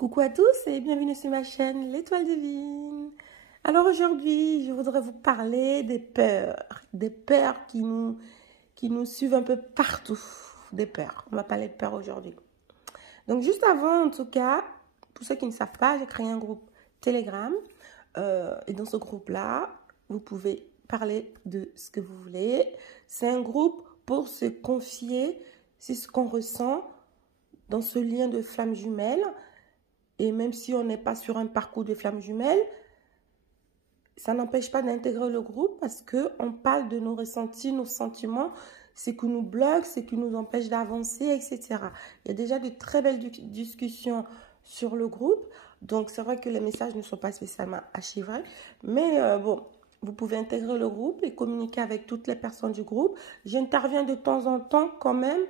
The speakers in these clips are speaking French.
Coucou à tous et bienvenue sur ma chaîne L'Étoile Divine. Alors aujourd'hui, je voudrais vous parler des peurs qui nous suivent un peu partout, des peurs. On va parler de peurs aujourd'hui. Donc juste avant, en tout cas, pour ceux qui ne savent pas, j'ai créé un groupe Telegram et dans ce groupe-là, vous pouvez parler de ce que vous voulez. C'est un groupe pour se confier sur ce qu'on ressent dans ce lien de flammes jumelles. Et même si on n'est pas sur un parcours de flammes jumelles, ça n'empêche pas d'intégrer le groupe parce qu'on parle de nos ressentis, nos sentiments, ce qui nous bloque, ce qui nous empêche d'avancer, etc. Il y a déjà de très belles discussions sur le groupe. Donc, c'est vrai que les messages ne sont pas spécialement archivés. Mais bon, vous pouvez intégrer le groupe et communiquer avec toutes les personnes du groupe. J'interviens de temps en temps quand même.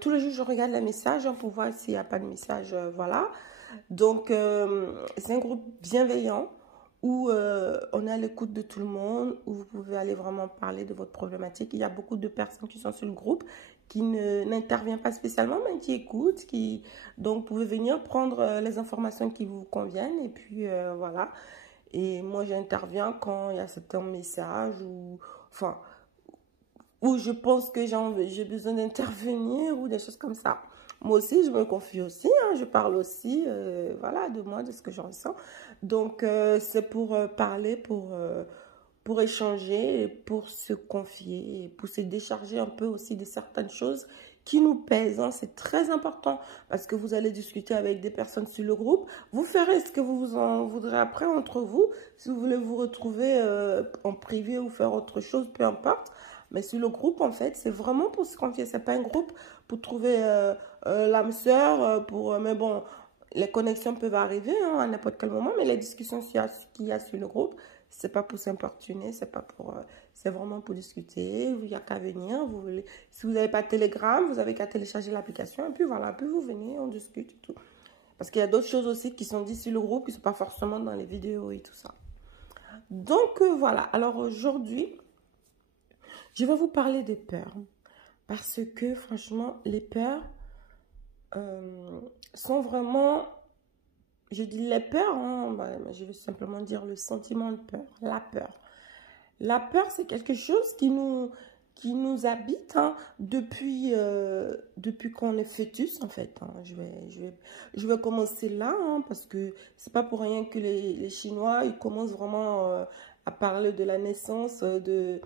Tous les jours, je regarde les messages pour voir s'il n'y a pas de message. Voilà. Donc, c'est un groupe bienveillant où on est à l'écoute de tout le monde, où vous pouvez aller vraiment parler de votre problématique. Il y a beaucoup de personnes qui sont sur le groupe, qui n'interviennent pas spécialement, mais qui écoutent. Donc, vous pouvez venir prendre les informations qui vous conviennent. Et puis, voilà. Et moi, j'interviens quand il y a certains messages où je pense que j'ai besoin d'intervenir ou des choses comme ça. Moi aussi, je me confie aussi, hein, je parle aussi, voilà, de moi, de ce que j'en ressens. Donc, c'est pour parler, pour échanger, pour se confier, pour se décharger un peu aussi de certaines choses qui nous pèsent. Hein. C'est très important parce que vous allez discuter avec des personnes sur le groupe. Vous ferez ce que vous en voudrez après entre vous. Si vous voulez vous retrouver en privé ou faire autre chose, peu importe. Mais sur le groupe, en fait, c'est vraiment pour se confier. Ce n'est pas un groupe pour trouver l'âme sœur. Mais bon, les connexions peuvent arriver hein, à n'importe quel moment. Mais les discussions qu'il y a sur le groupe, ce n'est pas pour s'importuner. C'est vraiment pour discuter. Il n'y a qu'à venir. Si vous n'avez pas Telegram, vous avez qu'à télécharger l'application. Et puis voilà, puis vous venez, on discute et tout. Parce qu'il y a d'autres choses aussi qui sont dites sur le groupe, qui ne sont pas forcément dans les vidéos et tout ça. Donc voilà. Alors aujourd'hui, je vais vous parler des peurs parce que franchement, les peurs sont vraiment, je dis les peurs, hein, je vais simplement dire le sentiment de peur, la peur. La peur, c'est quelque chose qui nous habite hein, depuis qu'on est fœtus en fait. Hein. Je vais commencer là hein, parce que c'est pas pour rien que les Chinois ils commencent vraiment à parler de la naissance de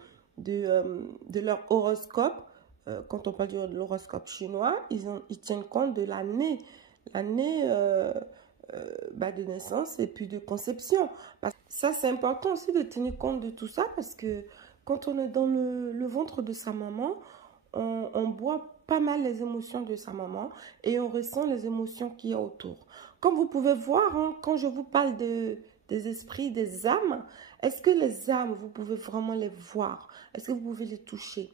leur horoscope. Quand on parle de l'horoscope chinois, ils tiennent compte de l'année de naissance et puis de conception. Ça, c'est important aussi de tenir compte de tout ça parce que quand on est dans le ventre de sa maman, on voit pas mal les émotions de sa maman et on ressent les émotions qu'il y a autour. Comme vous pouvez voir, hein, quand je vous parle des esprits, des âmes, est-ce que les âmes, vous pouvez vraiment les voir? Est-ce que vous pouvez les toucher?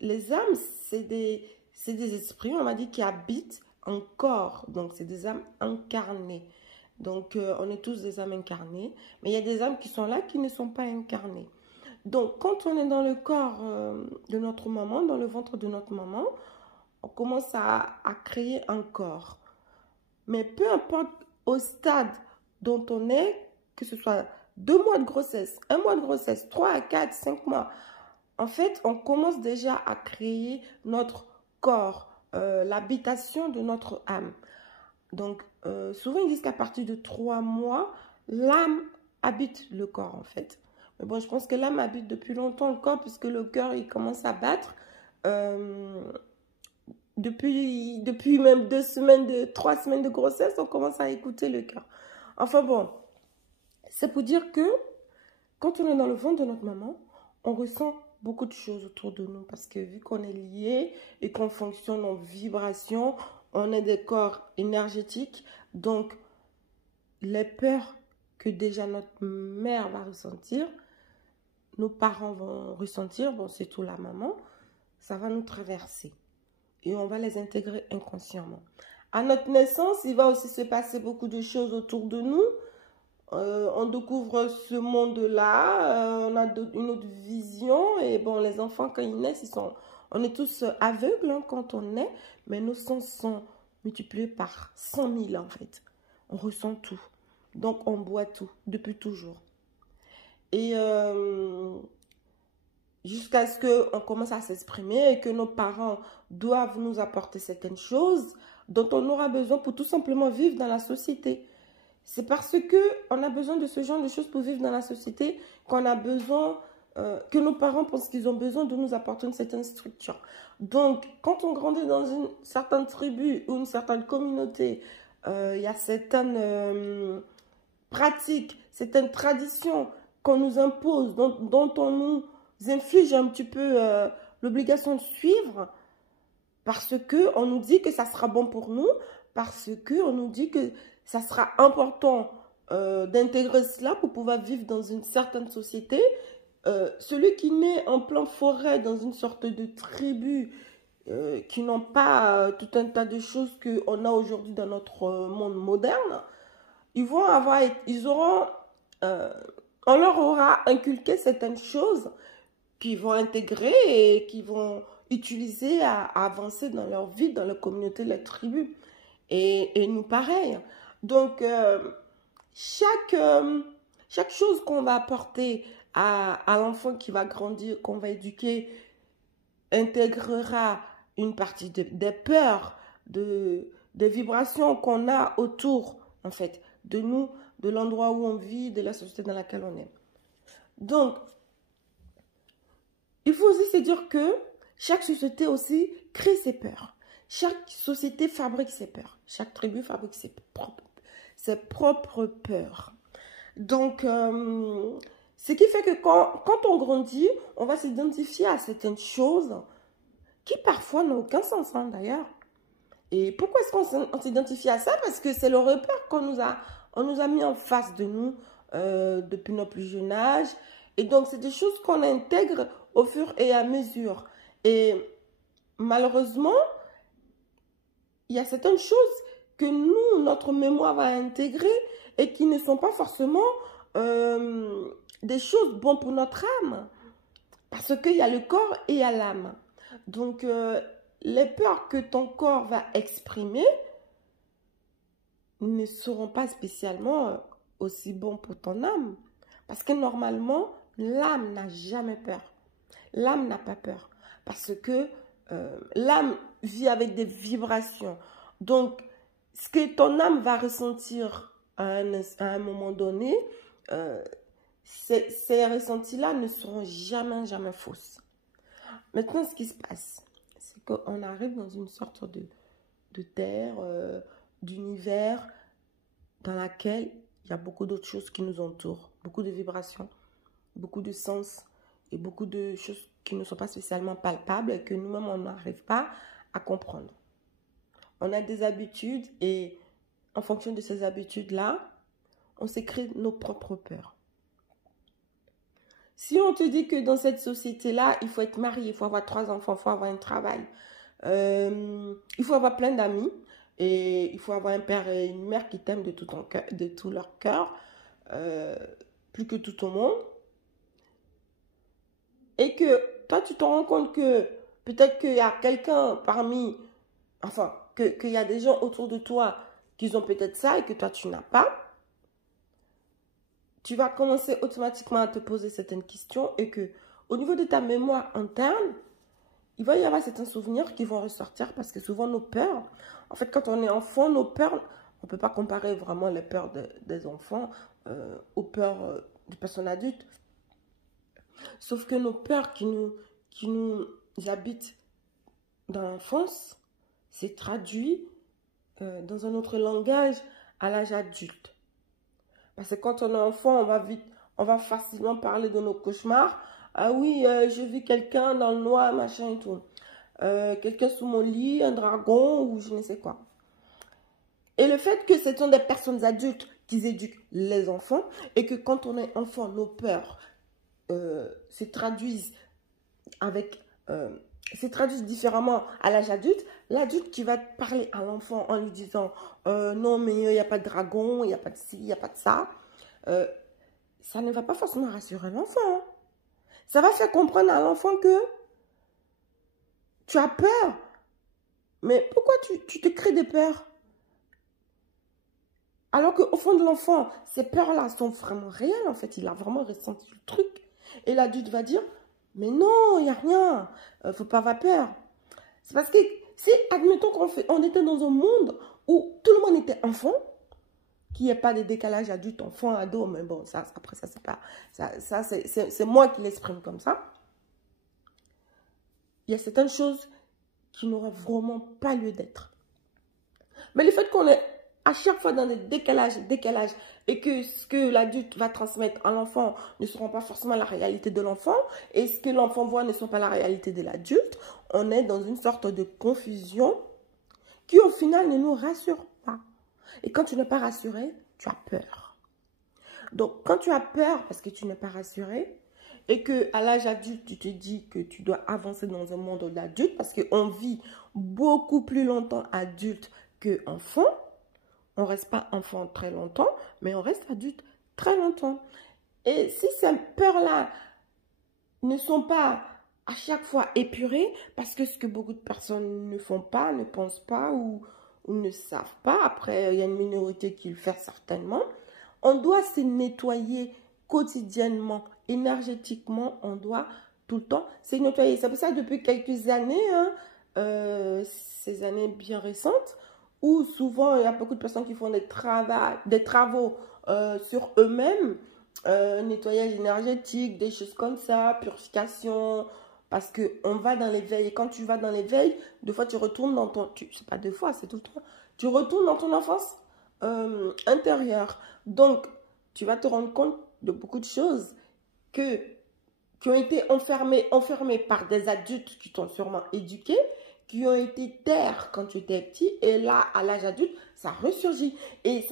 Les âmes, c'est des esprits, on m'a dit, qui habitent un corps. Donc, c'est des âmes incarnées. Donc, on est tous des âmes incarnées. Mais il y a des âmes qui sont là, qui ne sont pas incarnées. Donc, quand on est dans le corps de notre maman, dans le ventre de notre maman, on commence à créer un corps. Mais peu importe au stade dont on est, que ce soit 2 mois de grossesse, 1 mois de grossesse, 3 à 4, 5 mois, en fait, on commence déjà à créer notre corps, l'habitation de notre âme. Donc, souvent, ils disent qu'à partir de 3 mois, l'âme habite le corps, en fait. Mais bon, je pense que l'âme habite depuis longtemps le corps, puisque le cœur, il commence à battre. Depuis même 2 semaines, 3 semaines de grossesse, on commence à écouter le cœur. Enfin bon, c'est pour dire que quand on est dans le ventre de notre maman, on ressent beaucoup de choses autour de nous parce que vu qu'on est lié et qu'on fonctionne en vibration, on est des corps énergétiques. Donc, les peurs que déjà notre mère va ressentir, nos parents vont ressentir, bon, c'est tout la maman, ça va nous traverser et on va les intégrer inconsciemment. À notre naissance, il va aussi se passer beaucoup de choses autour de nous. On découvre ce monde-là, on a une autre vision et bon, les enfants quand ils naissent, on est tous aveugles hein, quand on naît, mais nos sens sont multipliés par 100 000 en fait. on ressent tout. Donc, on boit tout, depuis toujours. Et jusqu'à ce qu'on commence à s'exprimer et que nos parents doivent nous apporter certaines choses dont on aura besoin pour tout simplement vivre dans la société. C'est parce qu'on a besoin de ce genre de choses pour vivre dans la société qu'on a besoin, que nos parents pensent qu'ils ont besoin de nous apporter une certaine structure. Donc, quand on grandit dans une certaine tribu ou une certaine communauté, il y a certaines pratiques, certaines traditions qu'on nous impose, dont on nous inflige un petit peu l'obligation de suivre, parce qu'on nous dit que ça sera bon pour nous, parce qu'on nous dit que ça sera important d'intégrer cela pour pouvoir vivre dans une certaine société. Celui qui naît en plein forêt, dans une sorte de tribu, qui n'ont pas tout un tas de choses qu'on a aujourd'hui dans notre monde moderne, on leur aura inculqué certaines choses qu'ils vont intégrer et qu'ils vont utiliser à avancer dans leur vie, dans la communauté, la tribu. Et nous, pareil. Donc, chaque chose qu'on va apporter à l'enfant qui va grandir, qu'on va éduquer, intégrera une partie des peurs, des vibrations qu'on a autour, en fait, de nous, de l'endroit où on vit, de la société dans laquelle on est. Donc, il faut aussi se dire que chaque société aussi crée ses peurs. Chaque société fabrique ses peurs. Chaque tribu fabrique ses propres peurs. Donc, ce qui fait que quand on grandit, on va s'identifier à certaines choses qui parfois n'ont aucun sens, hein, d'ailleurs. Et pourquoi est-ce qu'on s'identifie à ça? Parce que c'est le repère qu'on nous a mis en face de nous depuis notre plus jeune âge. Et donc, c'est des choses qu'on intègre au fur et à mesure. Et malheureusement, il y a certaines choses que nous, notre mémoire va intégrer et qui ne sont pas forcément des choses bonnes pour notre âme. Parce qu'il y a le corps et il y a l'âme. Donc, les peurs que ton corps va exprimer ne seront pas spécialement aussi bons pour ton âme. Parce que normalement, l'âme n'a jamais peur. L'âme n'a pas peur. Parce que l'âme vit avec des vibrations. Donc, ce que ton âme va ressentir à un moment donné, ces ressentis-là ne seront jamais, jamais fausses. Maintenant, ce qui se passe, c'est qu'on arrive dans une sorte de terre, d'univers dans laquelle il y a beaucoup d'autres choses qui nous entourent, beaucoup de vibrations, beaucoup de sens et beaucoup de choses qui ne sont pas spécialement palpables et que nous-mêmes, on n'arrive pas à comprendre. On a des habitudes et en fonction de ces habitudes-là, on s'est créé nos propres peurs. Si on te dit que dans cette société-là, il faut être marié, il faut avoir 3 enfants, il faut avoir un travail, il faut avoir plein d'amis et il faut avoir un père et une mère qui t'aiment de tout leur cœur, plus que tout au monde. Et que toi, tu te rends compte que peut-être qu'il y a quelqu'un qu'il y a des gens autour de toi qui ont peut-être ça et que toi, tu n'as pas. Tu vas commencer automatiquement à te poser certaines questions et que au niveau de ta mémoire interne, il va y avoir certains souvenirs qui vont ressortir parce que souvent nos peurs, en fait, quand on est enfant, nos peurs, on ne peut pas comparer vraiment les peurs des enfants aux peurs des personnes adultes. Sauf que nos peurs qui nous habitent dans l'enfance, c'est traduit dans un autre langage à l'âge adulte. Parce que quand on est enfant, on va facilement parler de nos cauchemars. Ah oui, je vis quelqu'un dans le noir, machin et tout. Quelqu'un sous mon lit, un dragon ou je ne sais quoi. Et le fait que ce sont des personnes adultes qui éduquent les enfants et que quand on est enfant, nos peurs se traduisent différemment à l'âge adulte. L'adulte qui va parler à l'enfant en lui disant non mais il n'y a pas de dragon, il n'y a pas de ci, il n'y a pas de ça, ça ne va pas forcément rassurer l'enfant, hein. Ça va faire comprendre à l'enfant que tu as peur. Mais pourquoi tu te crées des peurs? Alors qu'au fond de l'enfant, ces peurs-là sont vraiment réelles. En fait, il a vraiment ressenti le truc. Et l'adulte va dire, mais non, il n'y a rien. Faut pas avoir peur. C'est parce que si, admettons on était dans un monde où tout le monde était enfant, qu'il n'y ait pas de décalage adulte, enfant, ado, mais bon, ça, après, ça, c'est pas... Ça c'est moi qui l'exprime comme ça. Il y a certaines choses qui n'auraient vraiment pas lieu d'être. Mais le fait qu'on est à chaque fois dans des décalages, et que ce que l'adulte va transmettre à l'enfant ne sera pas forcément la réalité de l'enfant, et ce que l'enfant voit ne sont pas la réalité de l'adulte, on est dans une sorte de confusion qui au final ne nous rassure pas. Et quand tu n'es pas rassuré, tu as peur. Donc quand tu as peur parce que tu n'es pas rassuré, et qu'à l'âge adulte, tu te dis que tu dois avancer dans un monde d'adulte, parce qu'on vit beaucoup plus longtemps adulte qu'enfant. On ne reste pas enfant très longtemps, mais on reste adulte très longtemps. Et si ces peurs-là ne sont pas à chaque fois épurées, parce que ce que beaucoup de personnes ne font pas, ne pensent pas ou ne savent pas, après il y a une minorité qui le fait certainement, on doit se nettoyer quotidiennement, énergétiquement, on doit tout le temps se nettoyer. C'est pour ça que depuis quelques années, ces années bien récentes, où souvent il y a beaucoup de personnes qui font des travaux sur eux-mêmes, nettoyage énergétique, des choses comme ça, purification, parce qu'on va dans l'éveil. Et quand tu vas dans l'éveil, deux fois tu retournes dans ton... C'est pas deux fois, c'est tout le temps. Tu retournes dans ton enfance intérieure. Donc, tu vas te rendre compte de beaucoup de choses qui ont été enfermées par des adultes qui t'ont sûrement éduqué, qui ont été terres quand tu étais petit, et là, à l'âge adulte, ça ressurgit. Et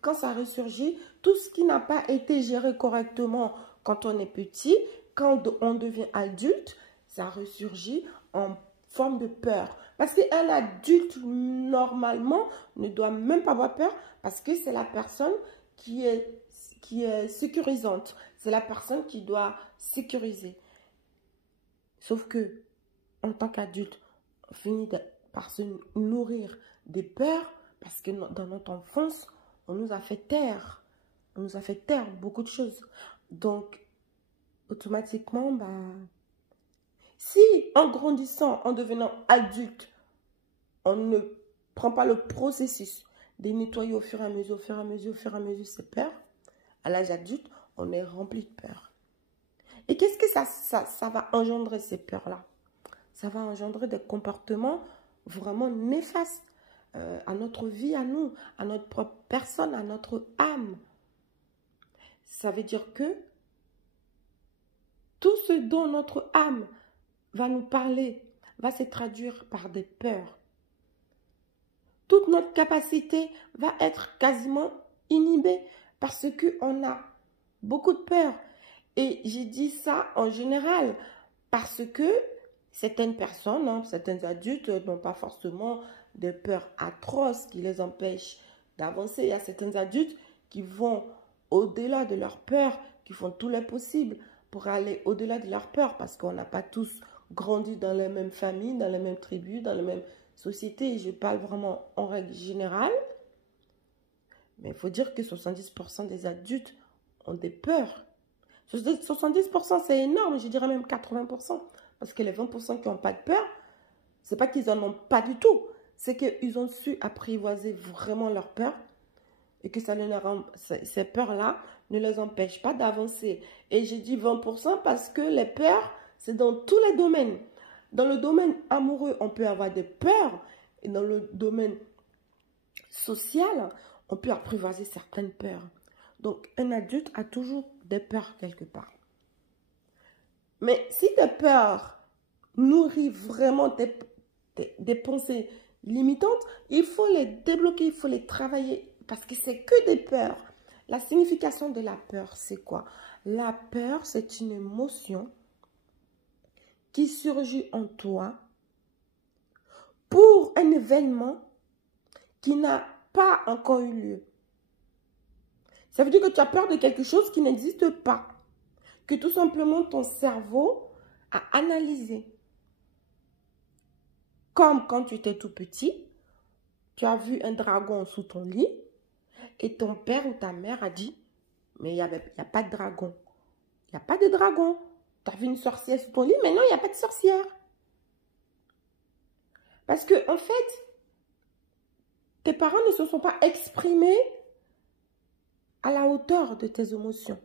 quand ça ressurgit, tout ce qui n'a pas été géré correctement quand on est petit, quand on devient adulte, ça ressurgit en forme de peur. Parce qu'un adulte, normalement, ne doit même pas avoir peur, parce que c'est la personne qui est sécurisante. C'est la personne qui doit sécuriser. Sauf que, en tant qu'adulte, on finit par se nourrir des peurs parce que dans notre enfance, on nous a fait taire. On nous a fait taire beaucoup de choses. Donc, automatiquement, si en grandissant, en devenant adulte, on ne prend pas le processus de nettoyer au fur et à mesure ces peurs, à l'âge adulte, on est rempli de peurs. Et qu'est-ce que ça va engendrer, ces peurs-là? Ça va engendrer des comportements vraiment néfastes à notre vie, à nous, à notre propre personne, à notre âme. Ça veut dire que tout ce dont notre âme va nous parler va se traduire par des peurs. Toute notre capacité va être quasiment inhibée parce qu'on a beaucoup de peur. Et j'ai dit ça en général parce que certaines personnes, certains adultes n'ont pas forcément des peurs atroces qui les empêchent d'avancer. Il y a certains adultes qui vont au-delà de leurs peurs, qui font tout le possible pour aller au-delà de leurs peurs parce qu'on n'a pas tous grandi dans les mêmes familles, dans les mêmes tribus, dans les mêmes sociétés. Je parle vraiment en règle générale. Mais il faut dire que 70% des adultes ont des peurs. 70%, c'est énorme, je dirais même 80%. Parce que les 20% qui n'ont pas de peur, ce n'est pas qu'ils n'en ont pas du tout. C'est qu'ils ont su apprivoiser vraiment leurs peurs et que ces peurs-là ne les empêchent pas d'avancer. Et j'ai dit 20% parce que les peurs, c'est dans tous les domaines. Dans le domaine amoureux, on peut avoir des peurs. Et dans le domaine social, on peut apprivoiser certaines peurs. Donc, un adulte a toujours des peurs quelque part. Mais si tes peurs nourrissent vraiment des pensées limitantes, il faut les débloquer, il faut les travailler. Parce que c'est que des peurs. La signification de la peur, c'est quoi? La peur, c'est une émotion qui surgit en toi pour un événement qui n'a pas encore eu lieu. Ça veut dire que tu as peur de quelque chose qui n'existe pas. Que tout simplement ton cerveau a analysé. Comme quand tu étais tout petit, tu as vu un dragon sous ton lit et ton père ou ta mère a dit, mais il y a pas de dragon. Il n'y a pas de dragon. Tu as vu une sorcière sous ton lit, mais non, il n'y a pas de sorcière. Parce que, en fait, tes parents ne se sont pas exprimés à la hauteur de tes émotions.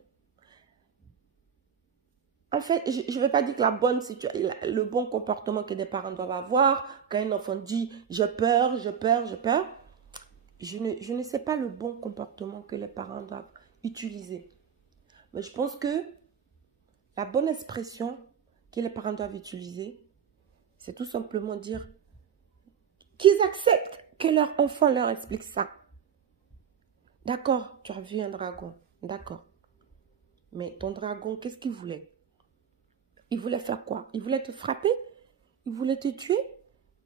En fait, je ne vais pas dire que le bon comportement que des parents doivent avoir, quand un enfant dit « j'ai peur, j'ai peur, j'ai peur », je ne sais pas le bon comportement que les parents doivent utiliser. Mais je pense que la bonne expression que les parents doivent utiliser, c'est tout simplement dire qu'ils acceptent que leur enfant leur explique ça. D'accord, tu as vu un dragon, d'accord. Mais ton dragon, qu'est-ce qu'il voulait? Il voulait faire quoi? Il voulait te frapper? Il voulait te tuer?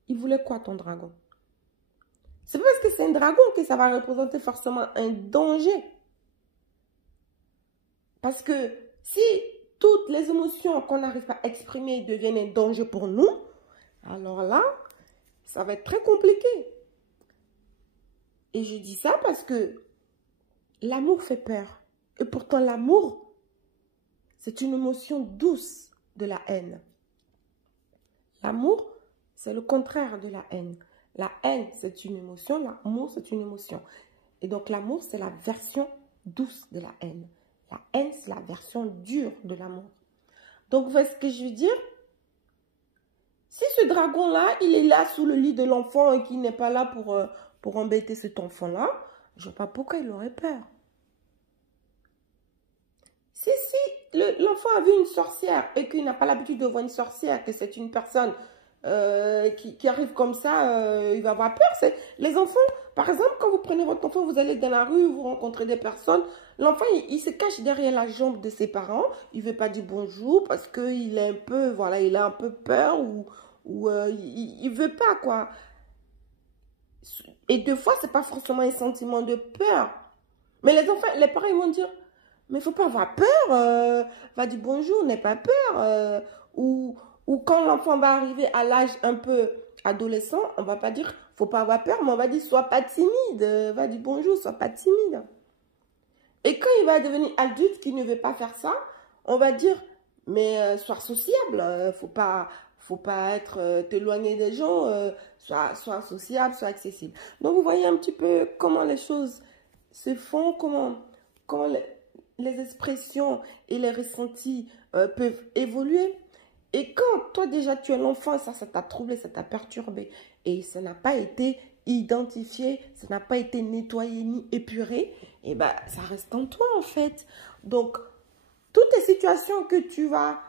Il voulait quoi, ton dragon? C'est pas parce que c'est un dragon que ça va représenter forcément un danger. Parce que si toutes les émotions qu'on n'arrive pas à exprimer deviennent un danger pour nous, alors là, ça va être très compliqué. Et je dis ça parce que l'amour fait peur. Et pourtant, l'amour, c'est une émotion douce de la haine. L'amour, c'est le contraire de la haine. La haine, c'est une émotion. L'amour, c'est une émotion. Et donc, l'amour, c'est la version douce de la haine. La haine, c'est la version dure de l'amour. Donc, vous voyez ce que je veux dire? Si ce dragon-là, il est là sous le lit de l'enfant et qu'il n'est pas là pour embêter cet enfant-là, je ne vois pas pourquoi il aurait peur. Si l'enfant a vu une sorcière et qu'il n'a pas l'habitude de voir une sorcière, que c'est une personne qui arrive comme ça, il va avoir peur. Les enfants, par exemple, quand vous prenez votre enfant, vous allez dans la rue, vous rencontrez des personnes, l'enfant, il se cache derrière la jambe de ses parents, il ne veut pas dire bonjour parce qu'il est un peu, voilà, il a un peu peur ou il ne veut pas, quoi. Et deux fois, ce n'est pas forcément un sentiment de peur. Mais les enfants, les parents, ils vont dire, mais il ne faut pas avoir peur, va dire bonjour, n'aie pas peur. Ou quand l'enfant va arriver à l'âge un peu adolescent, on ne va pas dire, il ne faut pas avoir peur, mais on va dire, sois pas timide, va dire bonjour, sois pas timide. Et quand il va devenir adulte qui ne veut pas faire ça, on va dire, mais sois sociable, faut pas être t'éloigner des gens, sois sociable, sois accessible. Donc vous voyez un petit peu comment les choses se font, comment les expressions et les ressentis peuvent évoluer. Et quand toi déjà tu es l'enfant, ça t'a troublé, ça t'a perturbé et ça n'a pas été identifié, ça n'a pas été nettoyé ni épuré, et ben ça reste en toi en fait. Donc toutes les situations que tu vas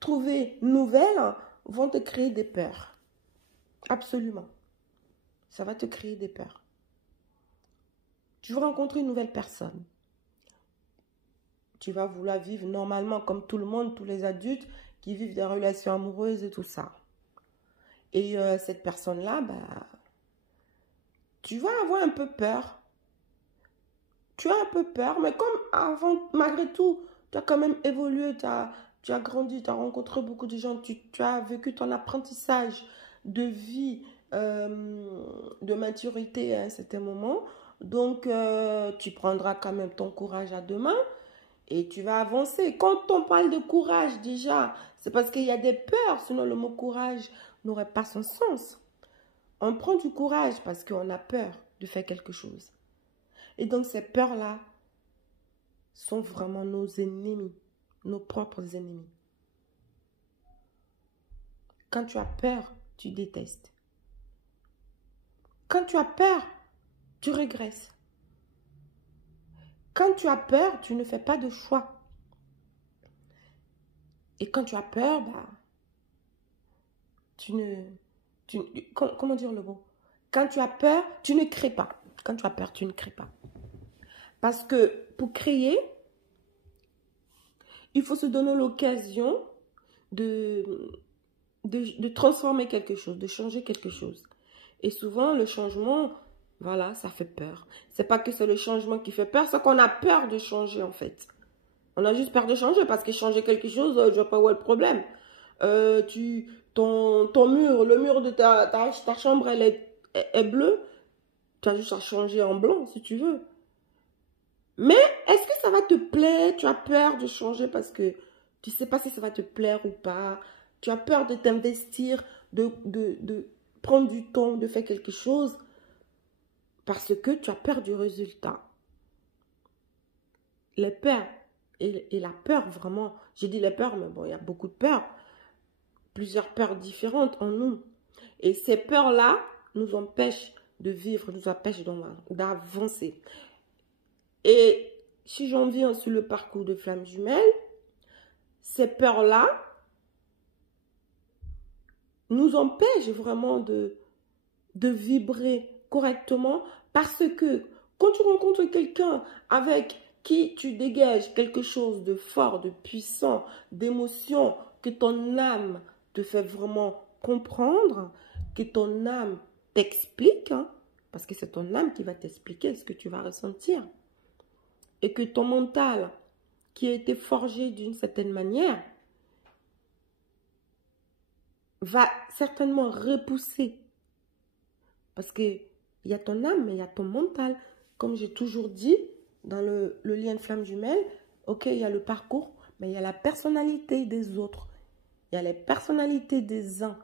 trouver nouvelles vont te créer des peurs. Absolument. Ça va te créer des peurs. Tu vas rencontrer une nouvelle personne. Tu vas vouloir vivre normalement comme tout le monde, tous les adultes qui vivent des relations amoureuses et tout ça. Et cette personne-là, bah, tu vas avoir un peu peur. Tu as un peu peur, mais comme avant, malgré tout, tu as quand même évolué, tu as grandi, tu as rencontré beaucoup de gens, tu as vécu ton apprentissage de vie, de maturité à un certain moment. Donc, tu prendras quand même ton courage à deux mains et tu vas avancer. Quand on parle de courage déjà, c'est parce qu'il y a des peurs, sinon le mot courage n'aurait pas son sens. On prend du courage parce qu'on a peur de faire quelque chose. Et donc ces peurs-là sont vraiment nos ennemis, nos propres ennemis. Quand tu as peur, tu détestes. Quand tu as peur, tu régresses. Quand tu as peur, tu ne fais pas de choix. Et quand tu as peur, bah, comment dire le mot? Quand tu as peur, tu ne crées pas. Quand tu as peur, tu ne crées pas. Parce que pour créer, il faut se donner l'occasion de transformer quelque chose, de changer quelque chose. Et souvent, le changement, voilà, ça fait peur. C'est pas que c'est le changement qui fait peur, c'est qu'on a peur de changer en fait. On a juste peur de changer parce que changer quelque chose, je vois pas où est le problème. Ton mur, le mur de ta chambre, elle est bleue. Tu as juste à changer en blanc si tu veux. Mais est-ce que ça va te plaire? Tu as peur de changer parce que tu ne sais pas si ça va te plaire ou pas. Tu as peur de t'investir, de prendre du temps, de faire quelque chose parce que tu as peur du résultat. Les peurs et la peur, vraiment, j'ai dit les peurs, mais bon, il y a beaucoup de peurs. Plusieurs peurs différentes en nous. Et ces peurs-là nous empêchent de vivre, nous empêchent d'avancer. Et si j'en viens sur le parcours de flamme jumelle, ces peurs-là nous empêchent vraiment de vibrer correctement parce que quand tu rencontres quelqu'un avec qui tu dégages quelque chose de fort, de puissant, d'émotion, que ton âme te fait vraiment comprendre, que ton âme t'explique, hein, parce que c'est ton âme qui va t'expliquer ce que tu vas ressentir, et que ton mental, qui a été forgé d'une certaine manière, va certainement repousser. Parce qu'il y a ton âme, mais il y a ton mental. Comme j'ai toujours dit, dans le lien de flamme jumelle, ok, il y a le parcours, mais il y a la personnalité des autres. Il y a les personnalités des uns.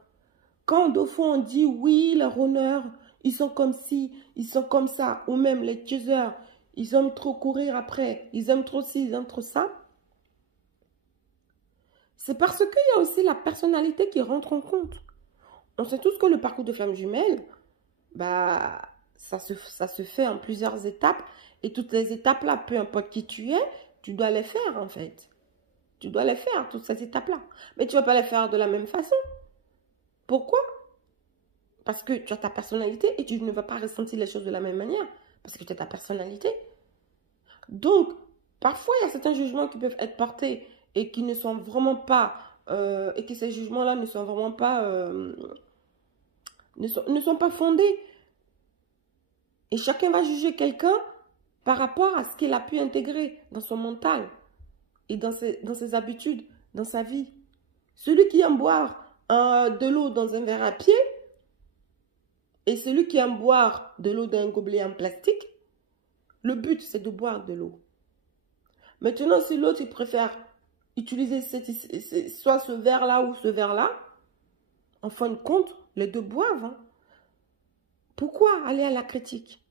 Quand deux fois on dit, oui, les runners, ils sont comme ci, ils sont comme ça, ou même les chasers, ils aiment trop courir après, ils aiment trop ci, ils aiment trop ça. C'est parce qu'il y a aussi la personnalité qui rentre en compte. On sait tous que le parcours de flamme jumelle, bah, ça se fait en plusieurs étapes. Et toutes les étapes-là, peu importe qui tu es, tu dois les faire en fait. Tu dois les faire, toutes ces étapes-là. Mais tu ne vas pas les faire de la même façon. Pourquoi? Parce que tu as ta personnalité et tu ne vas pas ressentir les choses de la même manière. Parce que tu as ta personnalité. Donc, parfois, il y a certains jugements qui peuvent être portés et qui ne sont vraiment pas... et que ces jugements-là ne sont vraiment pas... ne sont pas fondés. Et chacun va juger quelqu'un par rapport à ce qu'il a pu intégrer dans son mental et dans ses habitudes, dans sa vie. Celui qui aime boire de l'eau dans un verre à pied et celui qui aime boire de l'eau dans un gobelet en plastique, le but, c'est de boire de l'eau. Maintenant, si l'autre, il préfère utiliser soit ce verre-là ou ce verre-là, en fin de compte, les deux boivent. Hein. Pourquoi aller à la critique?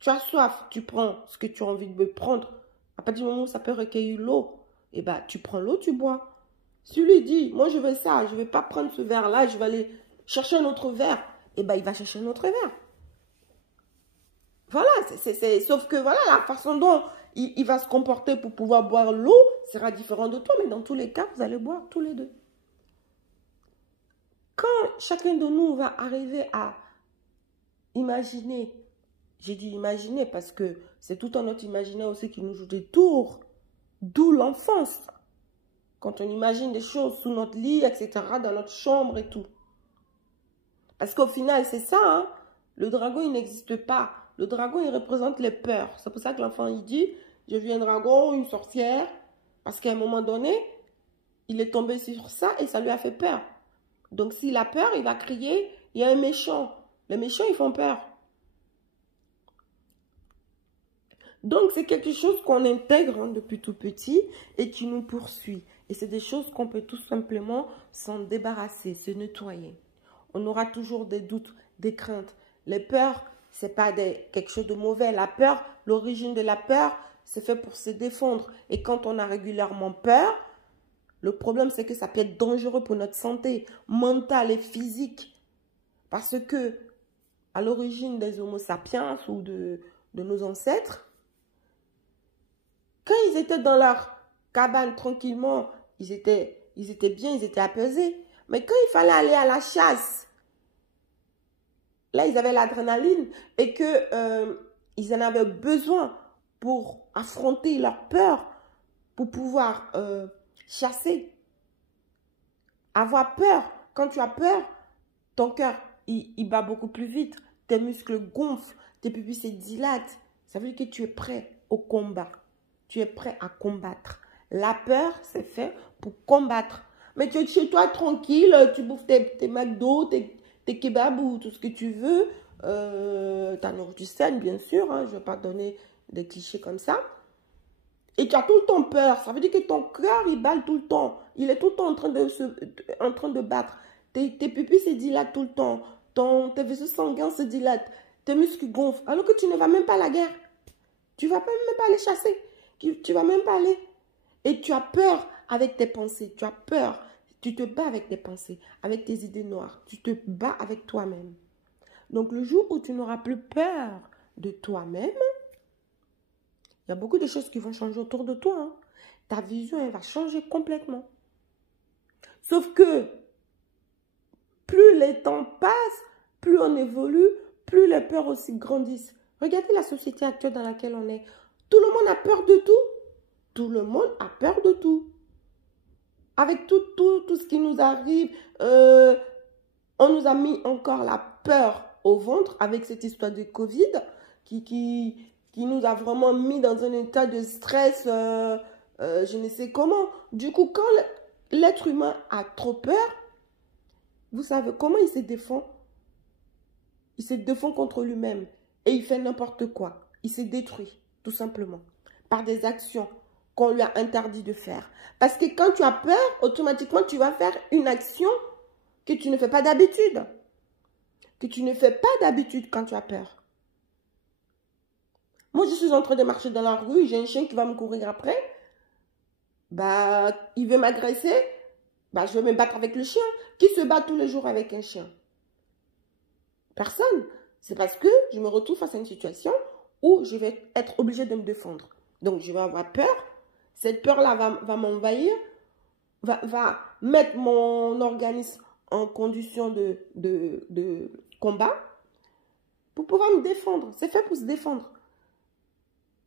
Tu as soif, tu prends ce que tu as envie de prendre. À partir du moment où ça peut recueillir l'eau, eh ben, tu prends l'eau, tu bois. Si lui dit, moi je veux ça, je ne vais pas prendre ce verre-là, je vais aller chercher un autre verre, eh ben, il va chercher un autre verre. Voilà, sauf que voilà, la façon dont il va se comporter pour pouvoir boire l'eau sera différente de toi, mais dans tous les cas, vous allez boire tous les deux. Quand chacun de nous va arriver à imaginer, j'ai dit imaginer parce que c'est tout un notre imaginaire aussi qui nous joue des tours, d'où l'enfance. Quand on imagine des choses sous notre lit, etc., dans notre chambre et tout. Parce qu'au final, c'est ça, hein? Le dragon, il n'existe pas. Le dragon, il représente les peurs. C'est pour ça que l'enfant, il dit, je vis un dragon, une sorcière. Parce qu'à un moment donné, il est tombé sur ça et ça lui a fait peur. Donc, s'il a peur, il va crier, il y a un méchant. Les méchants, ils font peur. Donc, c'est quelque chose qu'on intègre hein, depuis tout petit et qui nous poursuit. Et c'est des choses qu'on peut tout simplement s'en débarrasser, se nettoyer. On aura toujours des doutes, des craintes. Les peurs, ce n'est pas quelque chose de mauvais. La peur, l'origine de la peur, c'est fait pour se défendre. Et quand on a régulièrement peur, le problème, c'est que ça peut être dangereux pour notre santé mentale et physique. Parce que, à l'origine des Homo sapiens ou de nos ancêtres, quand ils étaient dans leur cabane tranquillement, ils étaient bien, ils étaient apaisés. Mais quand il fallait aller à la chasse, là, ils avaient l'adrénaline et qu'ils en avaient besoin pour affronter leur peur, pour pouvoir chasser. Avoir peur. Quand tu as peur, ton cœur, il bat beaucoup plus vite. Tes muscles gonflent, tes pupilles se dilatent. Ça veut dire que tu es prêt au combat. Tu es prêt à combattre. La peur, c'est fait pour combattre. Mais tu es chez toi tranquille, tu bouffes tes McDo, tes kebabs ou tout ce que tu veux. ta nourriture saine, bien sûr, hein, je ne vais pas donner des clichés comme ça. Et tu as tout le temps peur. Ça veut dire que ton cœur, il balle tout le temps. Il est tout le temps en train de battre. Tes pupilles se dilatent tout le temps. Tes vaisseaux sanguins se dilatent. Tes muscles gonflent. Alors que tu ne vas même pas à la guerre. Tu ne vas même pas aller chasser. Tu ne vas même pas aller. Et tu as peur avec tes pensées. Tu as peur. Tu te bats avec tes pensées, avec tes idées noires. Tu te bats avec toi-même. Donc le jour où tu n'auras plus peur de toi-même, il y a beaucoup de choses qui vont changer autour de toi. Hein. Ta vision, elle va changer complètement. Sauf que plus les temps passent, plus on évolue, plus les peurs aussi grandissent. Regardez la société actuelle dans laquelle on est. Tout le monde a peur de tout. Tout le monde a peur de tout. Avec tout ce qui nous arrive, on nous a mis encore la peur au ventre avec cette histoire de Covid qui nous a vraiment mis dans un état de stress, je ne sais comment. Du coup, quand l'être humain a trop peur, vous savez comment il se défend? Il se défend contre lui-même et il fait n'importe quoi. Il se détruit, tout simplement, par des actions qu'on lui a interdit de faire. Parce que quand tu as peur, automatiquement, tu vas faire une action que tu ne fais pas d'habitude. Que tu ne fais pas d'habitude quand tu as peur. Moi, je suis en train de marcher dans la rue, j'ai un chien qui va me courir après. Bah, il veut m'agresser. Bah, je vais me battre avec le chien. Qui se bat tous les jours avec un chien? Personne. C'est parce que je me retrouve face à une situation où je vais être obligée de me défendre. Donc, je vais avoir peur. Cette peur-là va m'envahir, va mettre mon organisme en condition de combat pour pouvoir me défendre. C'est fait pour se défendre.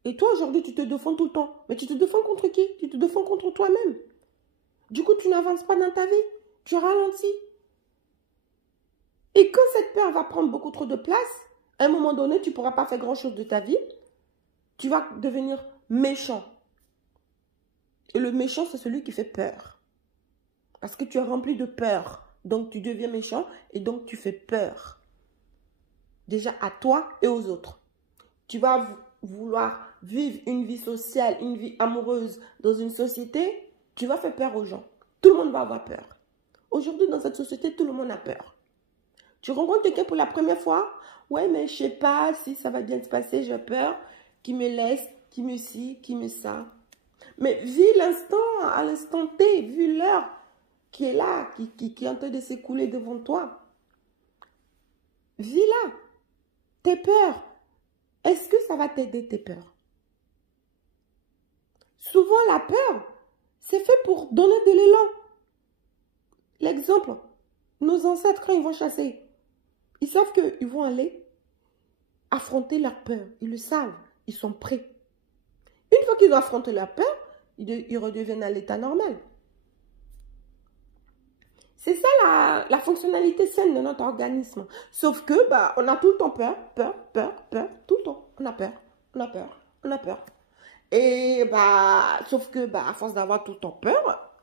Et toi, aujourd'hui, tu te défends tout le temps. Mais tu te défends contre qui? Tu te défends contre toi-même. Du coup, tu n'avances pas dans ta vie. Tu ralentis. Et quand cette peur va prendre beaucoup trop de place, à un moment donné, tu ne pourras pas faire grand-chose de ta vie. Tu vas devenir méchant. Et le méchant, c'est celui qui fait peur. Parce que tu es rempli de peur. Donc, tu deviens méchant et donc tu fais peur. Déjà à toi et aux autres. Tu vas vouloir vivre une vie sociale, une vie amoureuse dans une société, tu vas faire peur aux gens. Tout le monde va avoir peur. Aujourd'hui, dans cette société, tout le monde a peur. Tu rencontres quelqu'un pour la première fois, ouais, mais je ne sais pas si ça va bien se passer, j'ai peur, qui me laisse, qui me ci, qui me ça. Mais vis l'instant, à l'instant T, vis l'heure qui est là, qui est en train de s'écouler devant toi. Vis-la. Tes peurs. Est-ce que ça va t'aider, tes peurs? Souvent, la peur, c'est fait pour donner de l'élan. L'exemple, nos ancêtres, quand ils vont chasser, ils savent qu'ils vont aller affronter leur peur. Ils le savent. Ils sont prêts. Une fois qu'ils ont affronté leur peur, ils redeviennent à l'état normal. C'est ça la fonctionnalité saine de notre organisme. Sauf que, bah, on a tout le temps peur, tout le temps. On a peur. Et, bah, sauf que, bah, à force d'avoir tout le temps peur,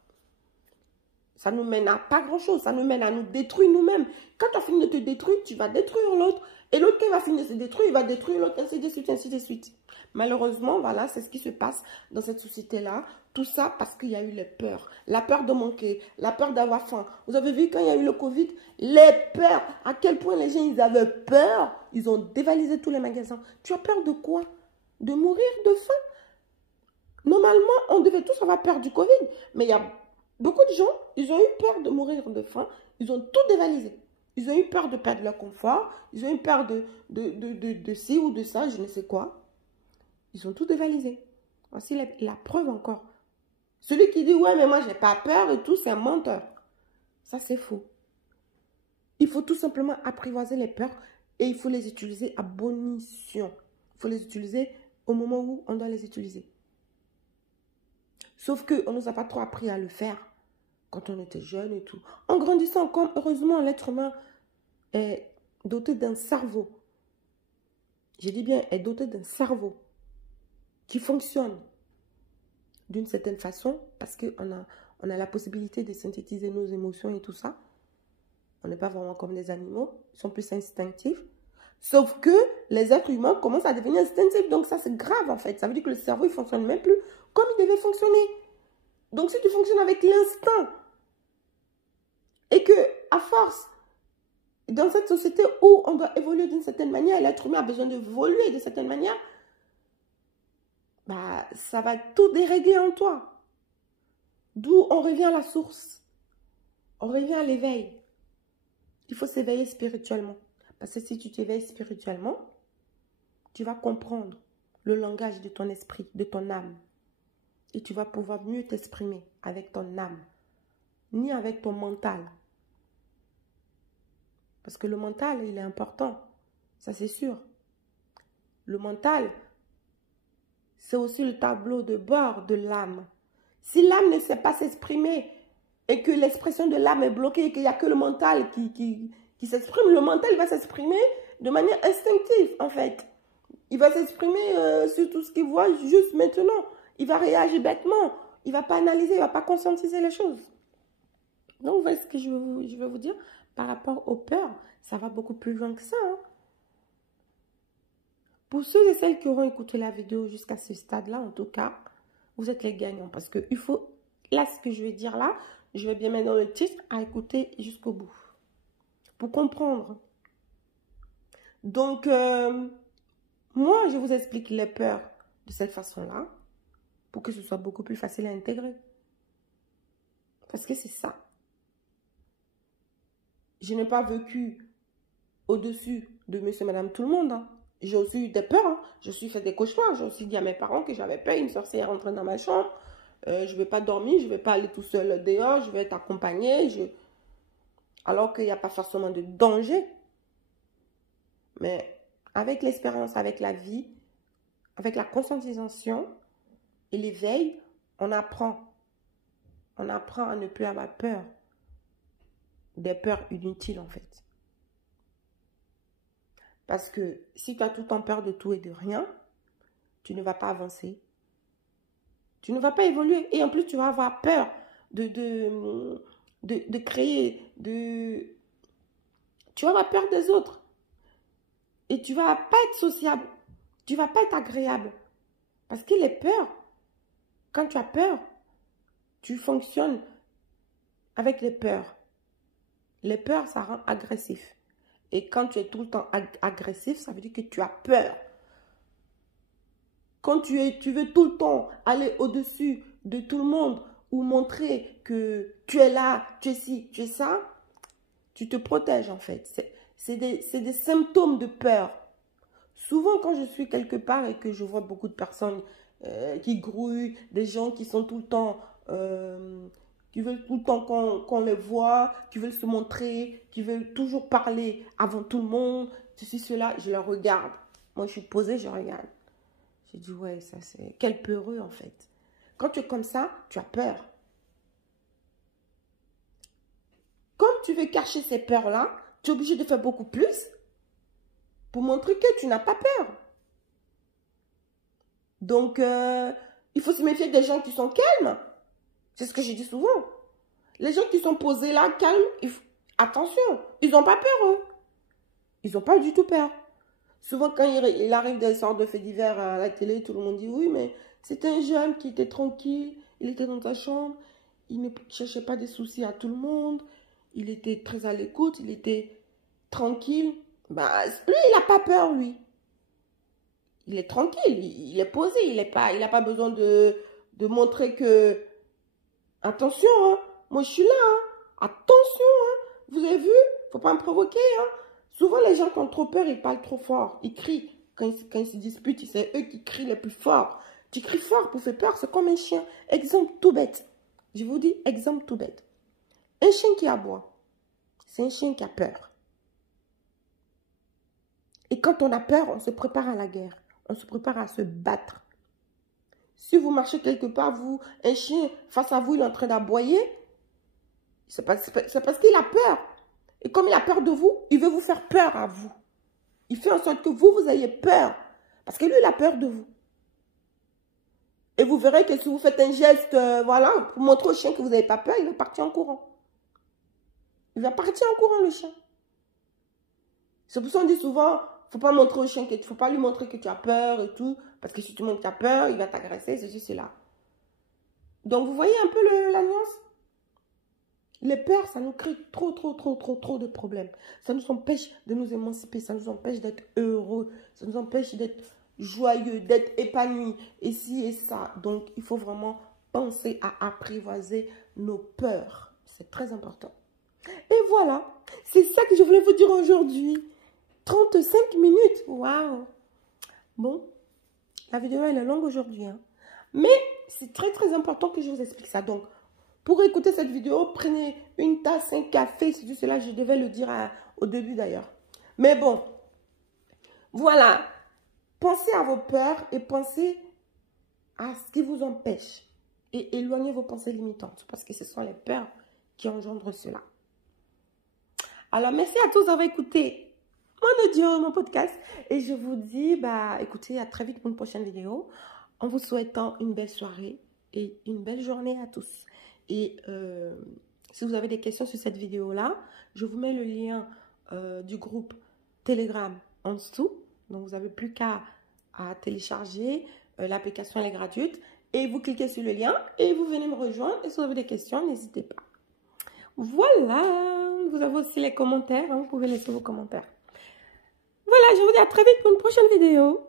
ça nous mène à pas grand-chose. Ça nous mène à nous détruire nous-mêmes. Quand tu as fini de te détruire, tu vas détruire l'autre. Et l'autre, qui va finir de se détruire, il va détruire l'autre, ainsi de suite, ainsi de suite. Malheureusement, voilà, c'est ce qui se passe dans cette société-là. Tout ça parce qu'il y a eu les peurs. La peur de manquer, la peur d'avoir faim. Vous avez vu quand il y a eu le Covid, les peurs. À quel point les gens, ils avaient peur. Ils ont dévalisé tous les magasins. Tu as peur de quoi? De mourir de faim? Normalement, on devait tous avoir peur du Covid. Mais il y a beaucoup de gens, ils ont eu peur de mourir de faim. Ils ont tout dévalisé. Ils ont eu peur de perdre leur confort. Ils ont eu peur de ci ou de ça, je ne sais quoi. Ils ont tout dévalisé. Voici la preuve encore. Celui qui dit, ouais, mais moi, je n'ai pas peur et tout, c'est un menteur. Ça, c'est faux. Il faut tout simplement apprivoiser les peurs et il faut les utiliser à bon escient. Il faut les utiliser au moment où on doit les utiliser. Sauf qu'on ne nous a pas trop appris à le faire quand on était jeune et tout. En grandissant, comme heureusement, l'être humain est doté d'un cerveau. Je dis bien, est doté d'un cerveau qui fonctionne d'une certaine façon parce qu'on a la possibilité de synthétiser nos émotions et tout ça. On n'est pas vraiment comme des animaux, ils sont plus instinctifs. Sauf que les êtres humains commencent à devenir instinctifs. Donc ça, c'est grave en fait. Ça veut dire que le cerveau, il ne fonctionne même plus comme il devait fonctionner. Donc si tu fonctionnes avec l'instinct et que à force, dans cette société où on doit évoluer d'une certaine manière, et l'être humain a besoin d'évoluer de certaine manière, bah, ça va tout dérégler en toi. D'où on revient à la source. On revient à l'éveil. Il faut s'éveiller spirituellement. Parce que si tu t'éveilles spirituellement, tu vas comprendre le langage de ton esprit, de ton âme. Et tu vas pouvoir mieux t'exprimer avec ton âme, ni avec ton mental. Parce que le mental, il est important. Ça, c'est sûr. Le mental, c'est aussi le tableau de bord de l'âme. Si l'âme ne sait pas s'exprimer et que l'expression de l'âme est bloquée et qu'il n'y a que le mental qui s'exprime, le mental il va s'exprimer de manière instinctive, en fait. Il va s'exprimer sur tout ce qu'il voit juste maintenant. Il va réagir bêtement. Il ne va pas analyser, il ne va pas conscientiser les choses. Donc, vous voyez ce que je veux vous dire par rapport aux peurs. Ça va beaucoup plus loin que ça. Hein. Pour ceux et celles qui auront écouté la vidéo jusqu'à ce stade-là, en tout cas, vous êtes les gagnants. Parce que il faut, là, ce que je vais dire là, je vais bien mettre dans le titre à écouter jusqu'au bout. Pour comprendre. Donc, moi, je vous explique les peurs de cette façon-là. Pour que ce soit beaucoup plus facile à intégrer. Parce que c'est ça. Je n'ai pas vécu au-dessus de monsieur, madame, tout le monde. Hein. J'ai aussi eu des peurs. Hein. Je suis fait des cauchemars. J'ai aussi dit à mes parents que j'avais peur. Une sorcière rentrer dans ma chambre. Je ne vais pas dormir. Je ne vais pas aller tout seul dehors. Je vais être accompagnée. Alors qu'il n'y a pas forcément de danger. Mais avec l'expérience, avec la vie, avec la conscientisation et l'éveil, on apprend. On apprend à ne plus avoir peur. Des peurs inutiles en fait. Parce que si tu as tout le temps peur de tout et de rien, tu ne vas pas avancer. Tu ne vas pas évoluer. Et en plus, tu vas avoir peur de créer, Tu vas avoir peur des autres. Et tu ne vas pas être sociable. Tu ne vas pas être agréable. Parce que les peurs, quand tu as peur, tu fonctionnes avec les peurs. Les peurs, ça rend agressif. Et quand tu es tout le temps agressif, ça veut dire que tu as peur. Quand tu veux tout le temps aller au-dessus de tout le monde ou montrer que tu es là, tu es ci, tu es ça, tu te protèges en fait. C'est des symptômes de peur. Souvent, quand je suis quelque part et que je vois beaucoup de personnes qui grouillent, des gens qui sont tout le temps... qui veulent tout le temps qu'on les voit, qui veulent se montrer, qui veulent toujours parler avant tout le monde, ceci, cela, je les regarde. Moi, je suis posée, je regarde. J'ai dit, ouais, ça c'est... Quel peureux, en fait. Quand tu es comme ça, tu as peur. Comme tu veux cacher ces peurs-là, tu es obligé de faire beaucoup plus pour montrer que tu n'as pas peur. Donc, il faut se méfier des gens qui sont calmes. C'est ce que je dis souvent. Les gens qui sont posés là, calmes, attention, ils n'ont pas peur, eux. Ils n'ont pas du tout peur. Souvent, quand il arrive des sortes de faits divers à la télé, tout le monde dit, oui, mais c'est un jeune qui était tranquille, il était dans sa chambre, il ne cherchait pas des soucis à tout le monde, il était très à l'écoute, il était tranquille. Bah, lui, il n'a pas peur, lui. Il est tranquille, il est posé, il n'a pas besoin de montrer que... Attention, hein, moi je suis là, hein. Attention, hein. Vous avez vu, faut pas me provoquer. Hein. Souvent les gens qui ont trop peur, ils parlent trop fort, ils crient. Quand ils se disputent, c'est eux qui crient les plus forts. Tu cries fort pour faire peur, c'est comme un chien. Exemple tout bête, je vous dis exemple tout bête. Un chien qui aboie, c'est un chien qui a peur. Et quand on a peur, on se prépare à la guerre, on se prépare à se battre. Si vous marchez quelque part, un chien face à vous, il est en train d'aboyer, c'est parce qu'il a peur. Et comme il a peur de vous, il veut vous faire peur à vous. Il fait en sorte que vous ayez peur. Parce que lui, il a peur de vous. Et vous verrez que si vous faites un geste, voilà, pour montrer au chien que vous n'avez pas peur, il va partir en courant. Il va partir en courant, le chien. C'est pour ça qu'on dit souvent, Faut pas montrer au chien faut pas lui montrer que tu as peur et tout. Parce que si tu montres que tu as peur, il va t'agresser, ceci, cela. Donc, vous voyez un peu la nuance? Les peurs, ça nous crée trop de problèmes. Ça nous empêche de nous émanciper. Ça nous empêche d'être heureux. Ça nous empêche d'être joyeux, d'être épanoui. Et ci et ça. Donc, il faut vraiment penser à apprivoiser nos peurs. C'est très important. Et voilà. C'est ça que je voulais vous dire aujourd'hui. 35 minutes. Waouh. Bon. La vidéo, elle est longue aujourd'hui. Hein. Mais c'est très important que je vous explique ça. Donc, pour écouter cette vidéo, prenez une tasse, un café. C'est tout cela, je devais le dire au début d'ailleurs. Mais bon, voilà. Pensez à vos peurs et pensez à ce qui vous empêche. Et éloignez vos pensées limitantes parce que ce sont les peurs qui engendrent cela. Alors, merci à tous d'avoir écouté mon audio, mon podcast. Et je vous dis, écoutez, à très vite pour une prochaine vidéo. En vous souhaitant une belle soirée et une belle journée à tous. Et si vous avez des questions sur cette vidéo-là, je vous mets le lien du groupe Telegram en dessous. Donc, vous n'avez plus qu'à télécharger. L'application, elle est gratuite. Et vous cliquez sur le lien et vous venez me rejoindre. Et si vous avez des questions, n'hésitez pas. Voilà. Vous avez aussi les commentaires. Hein, vous pouvez laisser vos commentaires. Voilà, je vous dis à très vite pour une prochaine vidéo.